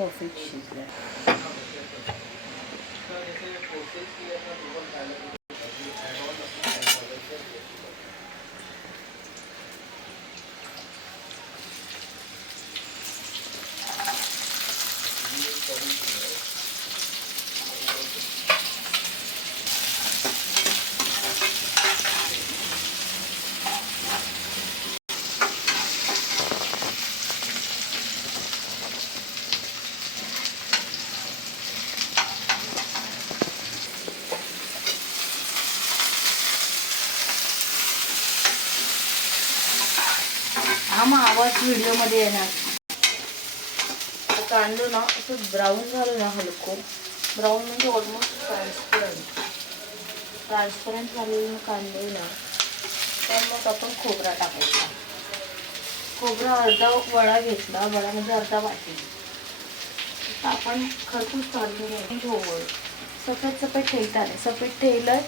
Perfect शिजलं. हा मग आवाज व्हिडिओमध्ये येणार. कांदा ना असं ब्राऊन झालं ना, हलकं ब्राऊन म्हणजे ऑलमोस्ट ट्रान्सपरंट झालेलं कांदे ना, तर मग आपण खोबरा टाकायचा. खोबरा अर्धा वडा घेतला, वडा म्हणजे अर्धा वाटी. आपण खरपूस काढून घ्यायची ढोवळ सफेद ठेवता नाही. सफेद ठेवलं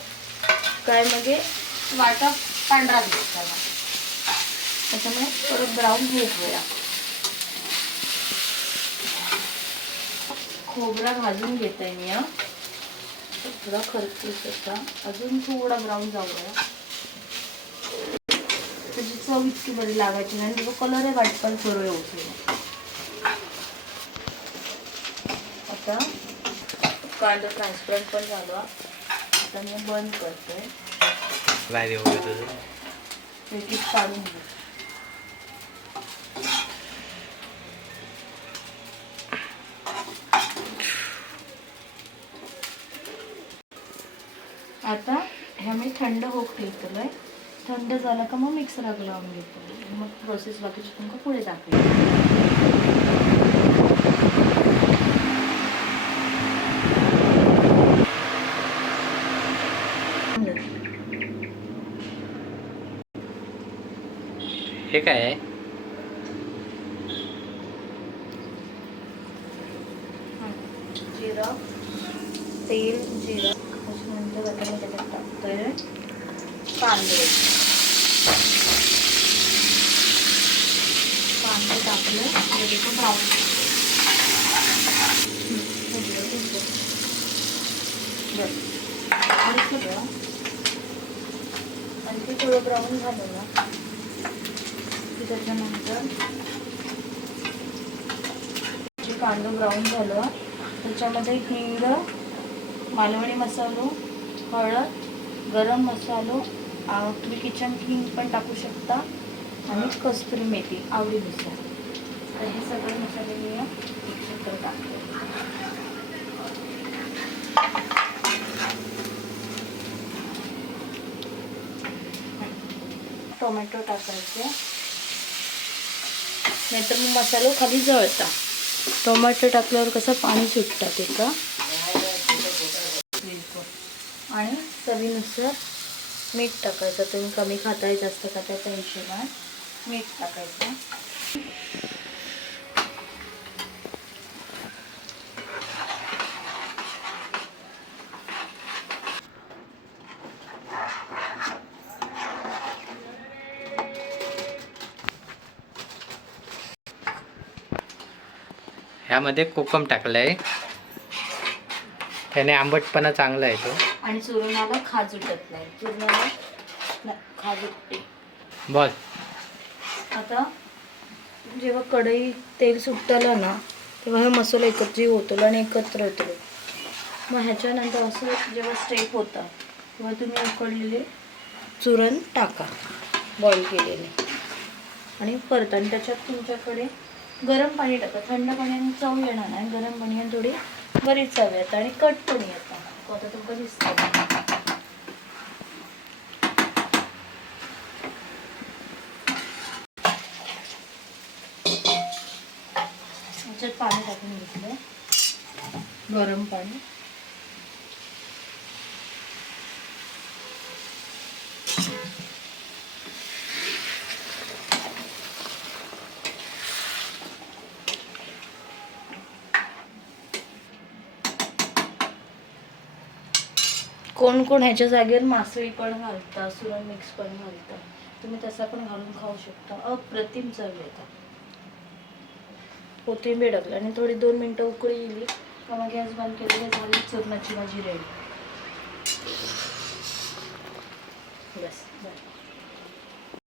काय म्हणजे वाटा पांढरा दिसतो. त्याच्यामुळे परत ब्राऊन घेऊया. खोबरा भाजून घेते मी. थोडा खरपूस होता, अजून थोडा ब्राऊन जाऊया. त्याची चव इतकी बरी लागायची नाही, त्याचा कलर आहे वाईट पण थोडं येऊ. आता कांदा ट्रान्सपरंट पण झाला. आता मी बंद करते. पेटीत काढून घे. आता ह्या मी थंड होत ठेवतोय. थंड झाला का मग मिक्सरला लावून घेतो. मग प्रोसेस बाकीची तुमका पुढे दाखवेल. हे काय आहे? जिरा, तेल, जिरा त्याच्यानंतर आता मी त्याच्यात टाकतोय कांदे. कांदे टाकले म्हणजे तो ब्राऊन आणि ते थोडं ब्राऊन झालं ना की त्याच्यानंतर जे कांदा ब्राऊन झालं त्याच्यामध्ये हिंग, मालवणी मसालो, हळद, गरम मसालो, तुम्ही किचन किंग पण टाकू शकता आणि कस्तुरी मेथी आवडीनुसार. तर हे सगळे मसाले मी एकत्र टाकते. टोमॅटो टाकायचे, नाहीतर मग मसाला खाली जळता. टोमॅटो टाकल्यावर कसं पाणी सुटतं त्याचं. आणि चवीनुसार मीठ टाकायचं. तुम्ही कमी खाताय जास्त खाताय त्या हिशोबाने मीठ टाकायचं. ह्यामध्ये कोकम टाकलंय, त्याने आंबटपणा चांगला येतो आणि चुरणाला खाज उठत नाही. चुरणाला खाज उठते. बस. आता जेव्हा कढई तेल सुटलं ना तेव्हा हे मसाला एकत्र होतो आणि एकत्र होतो. मग ह्याच्यानंतर असं जेव्हा स्टेप होता तेव्हा तुम्ही उकडलेले चुरण टाका बॉईल केलेले आणि परत. आणि त्याच्यात तुमच्याकडे गरम पाणी टाका. थंड पाण्याने चव येणार नाही, गरम पाण्याने थोडी बरीच चव येतं आणि कट पण येतं. आता तुमका दिसतं त्याच्यात पाणी टाकून घेतलं, गरम पाणी. कोण कोण ह्याच्या जागेवर मासळी पण घालतात, सुरण मिक्स पण घालतात. तुम्ही तसा पण घालून खाऊ शकता. अप्रतिम चव येतात. कोथिंबीर टाकलं आणि थोडी 2 मिनटं उकळी गेली का मग गॅस बंद केली की झाली चुरणाची भाजी रेडी. बस.